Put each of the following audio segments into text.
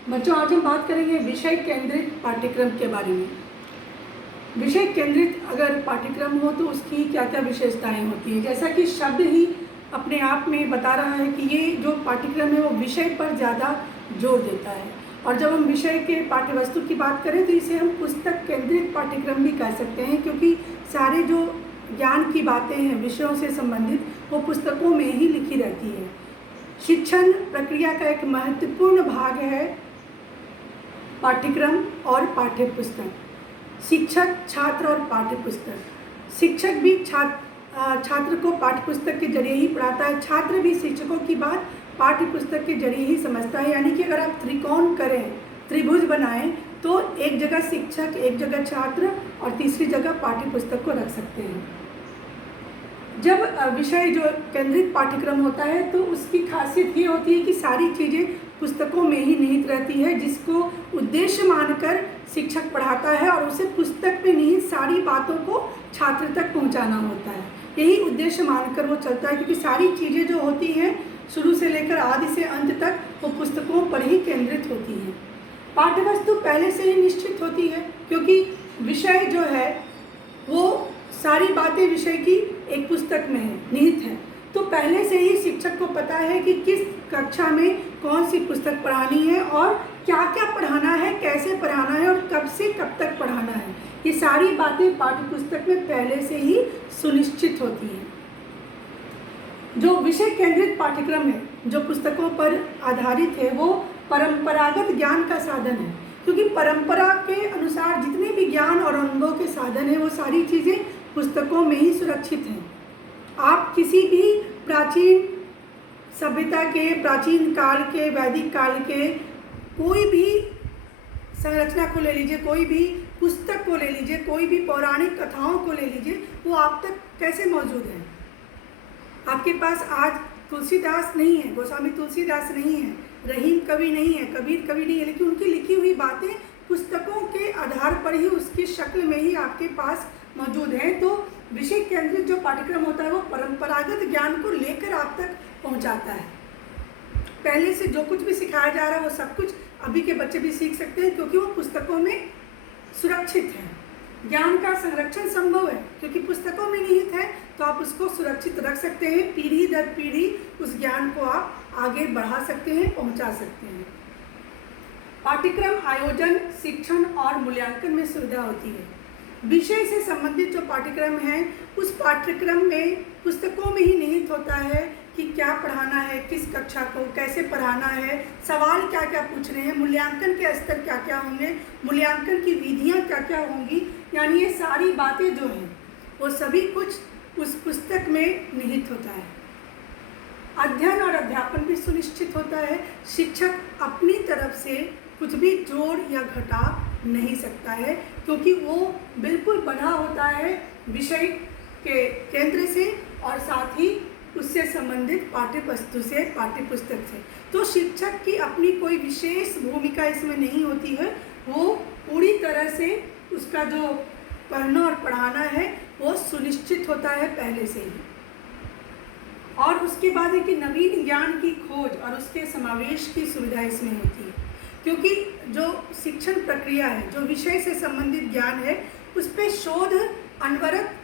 बच्चों, आज हम बात करेंगे विषय केंद्रित पाठ्यक्रम के बारे में। विषय केंद्रित अगर पाठ्यक्रम हो तो उसकी क्या क्या विशेषताएं होती हैं। जैसा कि शब्द ही अपने आप में बता रहा है कि ये जो पाठ्यक्रम है वो विषय पर ज़्यादा जोर देता है। और जब हम विषय के पाठ्यवस्तु की बात करें तो इसे हम पुस्तक केंद्रित पाठ्यक्रम भी कह सकते हैं, क्योंकि सारे जो ज्ञान की बातें हैं विषयों से संबंधित वो पुस्तकों में ही लिखी रहती है। शिक्षण प्रक्रिया का एक महत्वपूर्ण भाग है पाठ्यक्रम और पाठ्यपुस्तक। शिक्षक, छात्र और पाठ्यपुस्तक। शिक्षक भी छात्र को पाठ्यपुस्तक के जरिए ही पढ़ाता है, छात्र भी शिक्षकों की बात पाठ्यपुस्तक के जरिए ही समझता है। यानी कि अगर आप त्रिकोण करें, त्रिभुज बनाएं, तो एक जगह शिक्षक, एक जगह छात्र और तीसरी जगह पाठ्यपुस्तक को रख सकते हैं। जब विषय जो केंद्रित पाठ्यक्रम होता है तो उसकी खासियत ये होती है कि सारी चीज़ें पुस्तकों में ही निहित रहती है, जिसको उद्देश्य मानकर शिक्षक पढ़ाता है और उसे पुस्तक में निहित सारी बातों को छात्र तक पहुंचाना होता है। यही उद्देश्य मानकर वो चलता है, क्योंकि सारी चीज़ें जो होती हैं शुरू से लेकर आदि से अंत तक वो पुस्तकों पर ही केंद्रित होती हैं। पाठ्यवस्तु पहले से ही निश्चित होती है, क्योंकि विषय जो है वो सारी बातें विषय की एक पुस्तक में है, निहित है। तो पहले से ही शिक्षक को पता है कि किस कक्षा में कौन सी पुस्तक पढ़ानी है और क्या क्या पढ़ाना है, कैसे पढ़ाना है और कब से कब तक पढ़ाना है। ये सारी बातें पाठ्यपुस्तक में पहले से ही सुनिश्चित होती हैं। जो विषय केंद्रित पाठ्यक्रम है, जो पुस्तकों पर आधारित है, वो परंपरागत ज्ञान का साधन है, क्योंकि परंपरा के अनुसार जितने भी ज्ञान और अनुभव के साधन हैं वो सारी चीज़ें पुस्तकों में ही सुरक्षित हैं। आप किसी भी प्राचीन सभ्यता के, प्राचीन काल के, वैदिक काल के कोई भी संरचना को ले लीजिए, कोई भी पुस्तक को ले लीजिए, कोई भी पौराणिक कथाओं को ले लीजिए, वो आप तक कैसे मौजूद है। आपके पास आज तुलसीदास नहीं है, गोस्वामी तुलसीदास नहीं है, रहीम कवि नहीं है, कबीर कवि नहीं है, लेकिन उनकी लिखी हुई बातें पुस्तकों के आधार पर ही उसकी शक्ल में ही आपके पास मौजूद है। तो विषय केंद्रित जो पाठ्यक्रम होता है वो परंपरागत ज्ञान को लेकर आप तक पहुंचाता है। पहले से जो कुछ भी सिखाया जा रहा है वो सब कुछ अभी के बच्चे भी सीख सकते हैं, क्योंकि वो पुस्तकों में सुरक्षित है। ज्ञान का संरक्षण संभव है क्योंकि पुस्तकों में निहित है, तो आप उसको सुरक्षित रख सकते हैं। पीढ़ी दर पीढ़ी उस ज्ञान को आप आगे बढ़ा सकते हैं, पहुंचा सकते हैं। पाठ्यक्रम आयोजन, शिक्षण और मूल्यांकन में सुविधा होती है। विषय से संबंधित जो पाठ्यक्रम है उस पाठ्यक्रम में पुस्तकों में ही निहित होता है कि क्या पढ़ाना है, किस कक्षा को कैसे पढ़ाना है, सवाल क्या क्या पूछने हैं, मूल्यांकन के स्तर क्या क्या होंगे, मूल्यांकन की विधियां क्या क्या होंगी। यानी ये सारी बातें जो हैं वो सभी कुछ उस पुस्तक में निहित होता है। अध्ययन और अध्यापन भी सुनिश्चित होता है। शिक्षक अपनी तरफ से कुछ भी जोड़ या घटा नहीं सकता है, क्योंकि वो बिल्कुल बना होता है विषय के केंद्र से और साथ ही उससे संबंधित पाठ्यवस्तु से, पाठ्यपुस्तक से। तो शिक्षक की अपनी कोई विशेष भूमिका इसमें नहीं होती है। वो पूरी तरह से उसका जो पढ़ना और पढ़ाना है वो सुनिश्चित होता है पहले से ही। और उसके बाद है कि नवीन ज्ञान की खोज और उसके समावेश की सुविधा इसमें होती है, क्योंकि जो शिक्षण प्रक्रिया है, जो विषय से संबंधित ज्ञान है, उस पर शोध अनवरत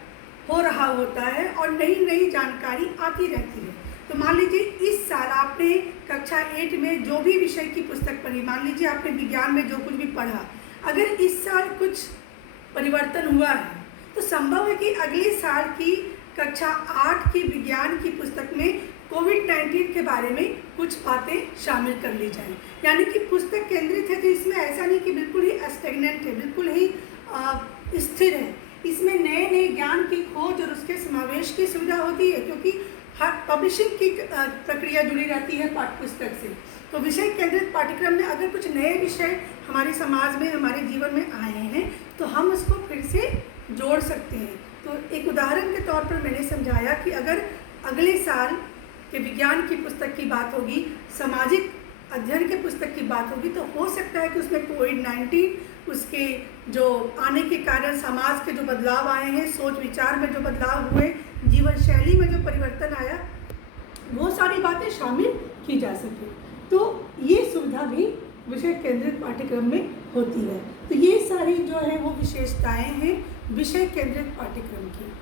हो रहा होता है और नई नई जानकारी आती रहती है। तो मान लीजिए इस साल आपने कक्षा 8 में जो भी विषय की पुस्तक पढ़ी, मान लीजिए आपने विज्ञान में जो कुछ भी पढ़ा, अगर इस साल कुछ परिवर्तन हुआ है तो संभव है कि अगले साल की कक्षा 8 की विज्ञान की पुस्तक में कोविड-19 के बारे में कुछ बातें शामिल कर ली जाएं। यानी कि पुस्तक केंद्रित है तो इसमें ऐसा नहीं कि बिल्कुल ही स्टेगनेंट है, बिल्कुल ही स्थिर है। इसमें नए नए ज्ञान की खोज और उसके समावेश की सुविधा होती है, क्योंकि हर पब्लिशिंग की प्रक्रिया जुड़ी रहती है पाठ्यपुस्तक से। तो विषय केंद्रित पाठ्यक्रम में अगर कुछ नए विषय हमारे समाज में, हमारे जीवन में आए हैं तो हम उसको फिर से जोड़ सकते हैं। तो एक उदाहरण के तौर पर मैंने समझाया कि अगर अगले साल के विज्ञान की पुस्तक की बात होगी, सामाजिक अध्ययन के पुस्तक की बात होगी, तो हो सकता है कि उसमें कोविड-19 उसके जो आने के कारण समाज के जो बदलाव आए हैं, सोच विचार में जो बदलाव हुए, जीवन शैली में जो परिवर्तन आया, वो सारी बातें शामिल की जा सके। तो ये सुविधा भी विषय केंद्रित पाठ्यक्रम में होती है। तो ये सारी जो है वो विशेषताएं हैं विषय केंद्रित पाठ्यक्रम की।